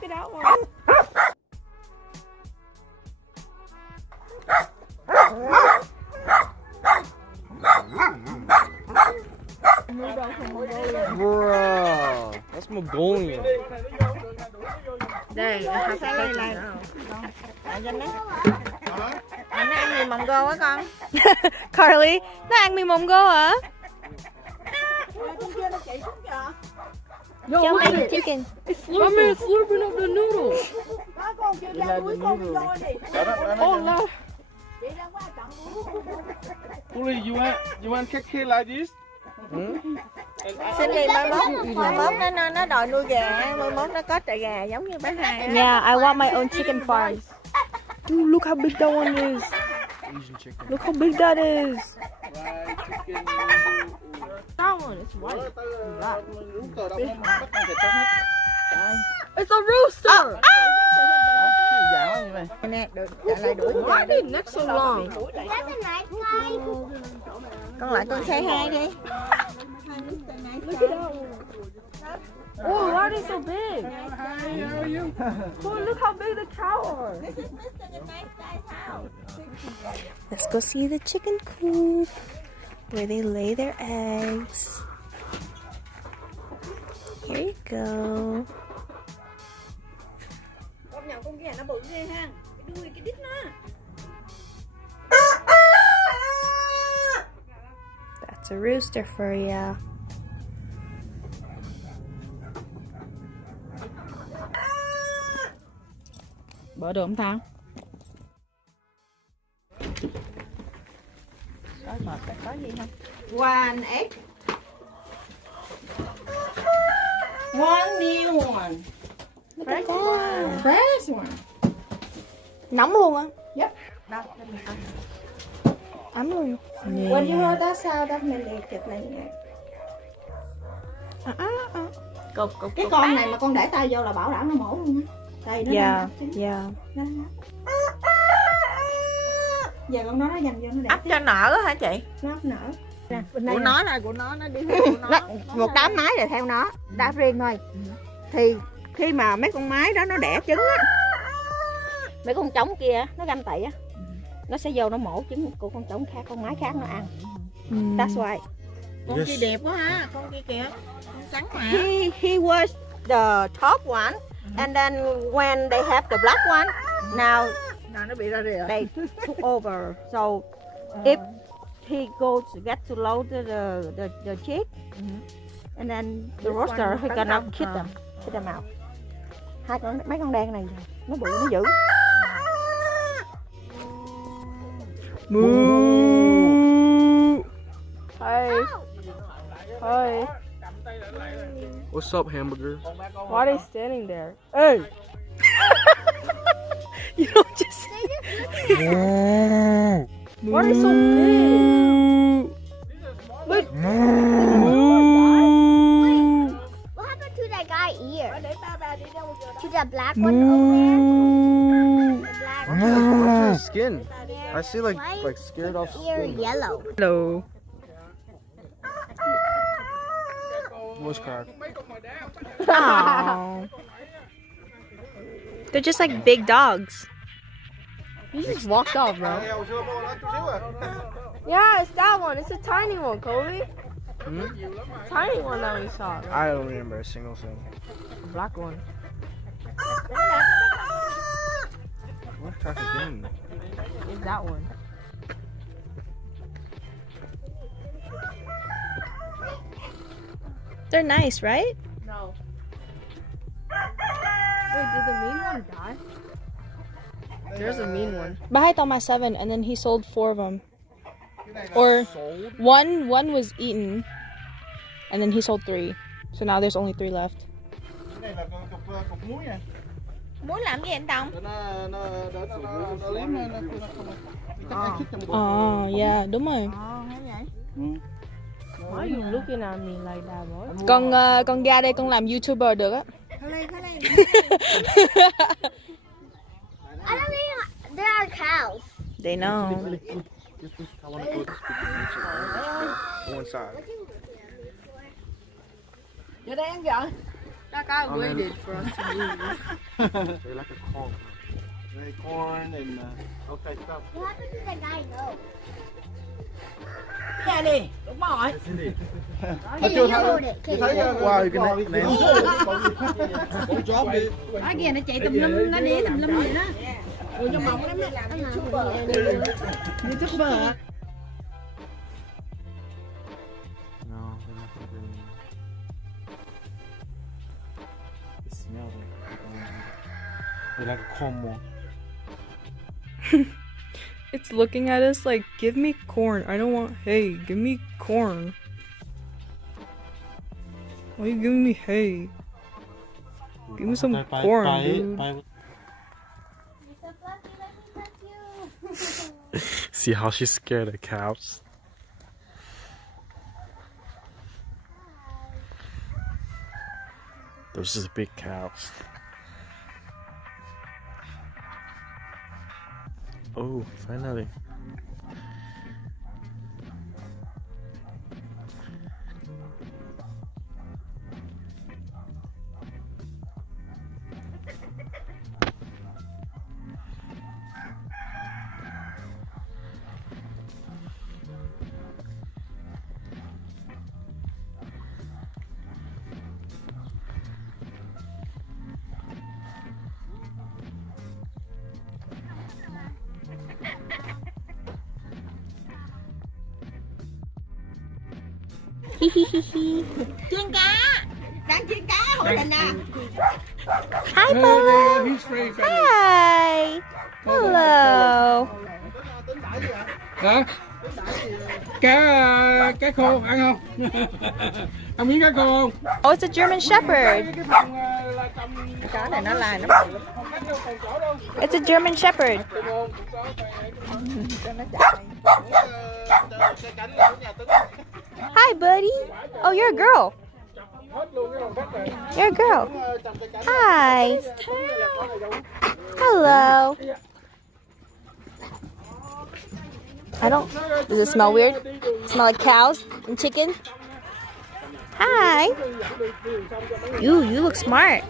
Cái đó mà. Bro, that's Mongolian. Đây, học cái này này. Lại cho nó. Nó ăn mì Mongol á con. Carly, nó ăn mì Mongol hả? Yo, Cho look at mình it. chicken. My man's slurping up the noodle. Oh, no. Uli, you want cake like this? Xin đi mai mốt nó đòi nuôi gà, mai mốt nó có trại gà giống như bé Hai. Yeah, I want my own chicken farm. Dude, look how big that one is. Asian chicken. Look how big that is. It's a rooster. Nè, được lại đuổi gà Why đi. did next so long? Con lại con say hai đi. Oh, why are they so big? Oh, look how big the cow are. Let's go see the chicken coop where they lay their eggs. Here you go. Con nhỏ con gà nó bự ghê ha. Cái đuôi cái đít nó. That's a rooster for ya. Bữa được không Thắng? Có gì không? One egg. One new one. Fresh one. Fresh one. Nóng luôn á. Yep. Đâu, cho mình ăn. Ấm luôn. When you hold that sound, that means they chụp này nè. Cục. Cái con này mà con để tay vô là bảo đảm nó mổ luôn á. Đây nó Yeah, đang đắp. yeah. Đó. Giờ con nó dành vô nó đẹp. Ấp cho nở hả chị? Nó nở. Nè, bên Của đây nó là của nó đi theo của nó. một đám mái là theo nó, đám riêng thôi. Thì khi mà mấy con mái đó nó đẻ trứng á, mấy con trống kia nó ganh tị á, nó sẽ vô nó mổ trứng của con trống khác, con mái khác nó ăn. That's why. Con kia đẹp quá ha, con kia kìa. Con trắng mà. He was the top one, and then when they have the black one, now Nào nó bị ra rìa. they took over. So if he goes get to load the chick, and then the rooster he gonna kill them out. Mấy con đen này nó bự nó dữ. Hey. Hey. What's up, hamburger? Why are they standing there? Hey. You don't just. Why are they so big? What happened to that guy ear? To the black one over there? The black one. What's his skin? I see like scared off Ear skin. yellow. Hello. Bushcraft. Aww. They're just like big dogs. You just walked off, bro. Yeah, it's that one. It's a tiny one, Kobe. Tiny one that we saw. I don't remember a single thing. The black one. Bushcraft again. It's that one. They're nice, right? No. Wait, did the mean one die? There's a mean one. Bahai told my 7 and then he sold 4 of them. Or one was eaten and then he sold 3. So now there's only 3 left. Muốn làm gì anh Đồng? Oh, yeah, đúng rồi. Hay vậy? Why are you looking at me like that, boy? Con ra đây con làm YouTuber được á. I don't think there are cows. They know. I want to go to speak to nature. Go inside. That guy waited for us to move. They're like a corn. They corn and okay stuff. What happened to the guy? No. Ra đi, đúng rồi. Hey, you hold it. Thấy Wow, you can name. con chó đi. Ở kìa nó chạy tùm lum, nó né tùm lum vậy đó. Ui trong bóng lắm á. YouTuber hả? No, they're not green. They smell like they're like a corn more. It's looking at us like, give me corn. I don't want hay. Give me corn. Why are you giving me hay? Give me some corn, dude. You're so fluffy, let me touch you. See how she's scared of cows? Those just big cows. Oh, finally. Chiên cá. Đang chiên cá hồi đình à. Hi, Polo. Hi. Hello. Hả? Cá khô ăn không? Ăn miếng cá khô không? Oh, it's a German Shepherd. Cá này nó là nó It's a German Shepherd. Hi, buddy. Oh, you're a girl. You're a girl. Hi. Hello. I don't. Does it smell weird? Smell like cows and chicken? Hi. You look smart.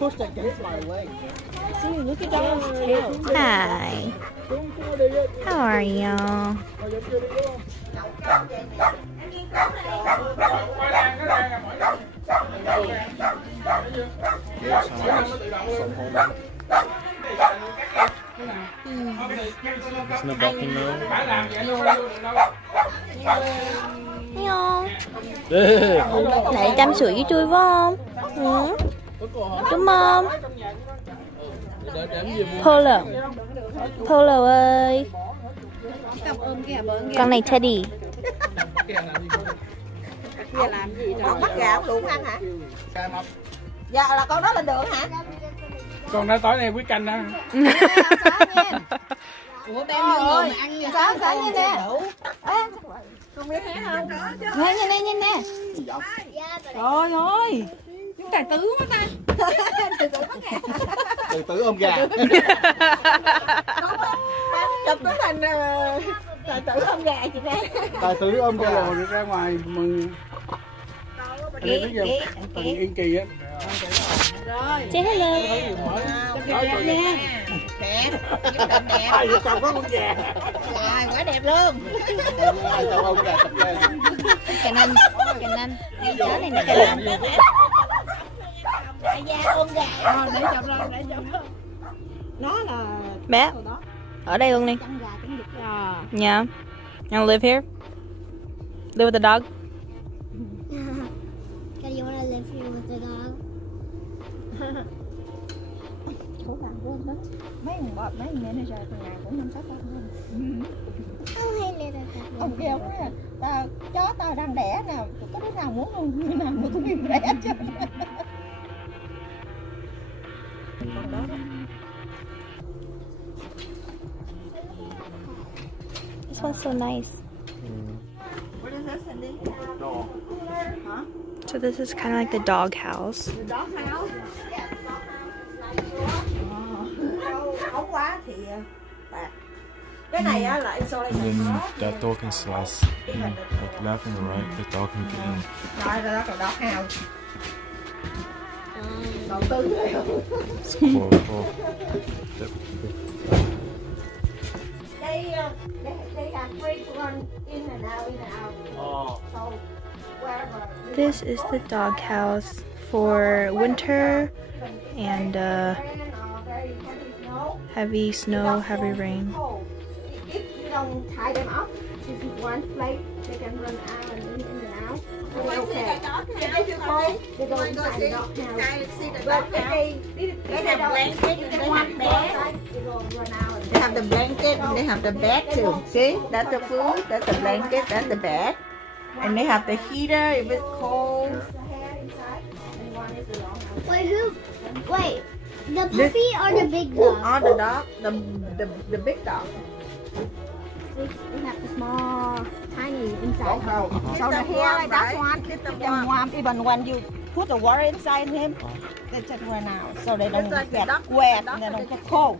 Hi. How are you? Isn't it barking now? Lại chăm sữa với tôi phải không? Ừ. Đúng không? Polo. Polo ơi. Con này Teddy. kia làm gì rồi? Bắt gạo luôn anh hả? Dạ là con đó lên đường hả? Con đã tối nay quý canh đó. Ủa đem vô người mà ăn sao sao như nè. Con biết hé không? Nhìn nè. Trời ơi. Chúng tài tứ quá ta. Từ từ ôm gà. Chụp nó thành tài tử ôm gà chị nè. Tài tử ôm gà rồi ra ngoài mừng. Từng Yên Kỳ á. Rồi. Say hello. Đẹp nha. Đẹp. Đẹp. Hai vợ chồng có con gà. Rồi, quá đẹp luôn. Hai chồng ôm gà tập gà. Cành anh. Chó này nó cành anh. Da ôm gà. Rồi, để chụp rồi, để chụp. Nó là Bé. Ở đây luôn đi. Yeah. You wanna live here? Live with the dog? Do you want to live here with the dog? số bạn quên hết. Mấy thằng manager từ ngày cũng 5-6 con. Oh, hey, little dog. Ông kia ông nói là chó tao đang đẻ nè, có đứa nào muốn không? Đứa nào muốn cũng đẻ hết trơn. This one's so nice. What is this, Cindy? Huh? So this is kind of like the dog house. The dog house? Ấu quá thì Cái này á là insulation And then hết. that dog can slice in, like left and right. The dog can get in. Rồi đó là dog house. Đầu tư rồi. It's cool. Cool. They have free to run in and out. So wherever. This is the doghouse for winter and heavy snow, heavy rain. If you don't tie them up, this is one place they can run out and in and out. Okay. If they feel cold, they go inside the dog house. But if they have blanket, they want bed, they go run out. They have the blanket and they have the bed too. See, that's the food, that's the blanket, that's the bed. And they have the heater if it's cold. Wait, the puppy or the big dog? Or the dog, the big dog. We have the small, tiny inside. So the hair, that's one. Keep them warm. Even when you put the water inside him, they just run out. So they don't like the get duck- wet the and they duck don't get cold.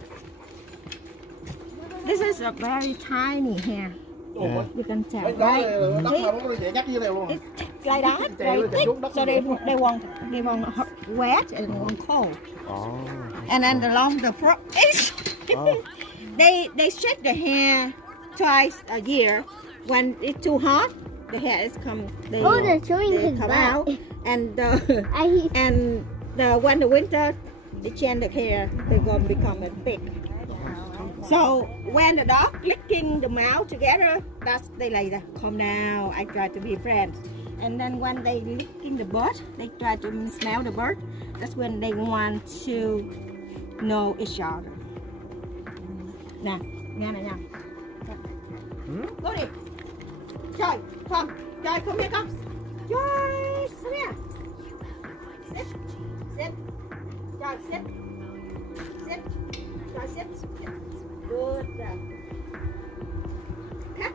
This is a very tiny hair. Yeah. You can tell, Cái đó right? đất nào nó dễ nhắc như này luôn. It's like that, very thick. So they want wet and want cold. Oh. And then along the front, Oh. They shake the hair twice a year. When it's too hot, the hair is come. They, Oh, they're showing they his come butt. out, and I and when the winter, they change the hair. They gonna become thick. So when the dog licking the mouth together, that's they like that. Calm down. I try to be friends. And then when they licking the bird, they try to smell the bird. That's when they want to know each other. Nè, nghe này nha. Go đi. Joy, come. Joy, come here, come. Joy, come here. Sit. Sit. Joy, sit. Sit. Joy, sit. Good job. Cut.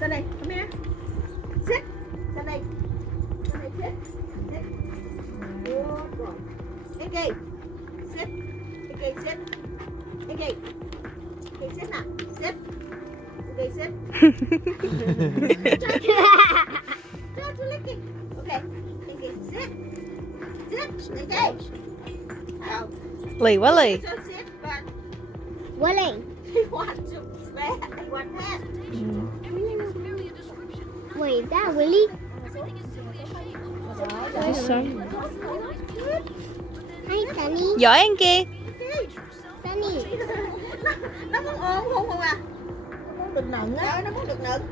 Ra đây, come here. Sit. Ra đây. Ra đây, sit. Sit. Good boy. Okay. Sit. Okay, sit. Okay. Okay, sit now. Sit. Okay, sit. Stop licking. Okay. Okay, sit. Sit. Okay. Now, Willie. just sit, but Willie. he wants to sweat. He wants that. Wait, is that Willie? Hi, Sunny. Giỏi anh kia. Sunny. nó muốn ôm không à? Nó muốn được nựng á, nó muốn được nựng.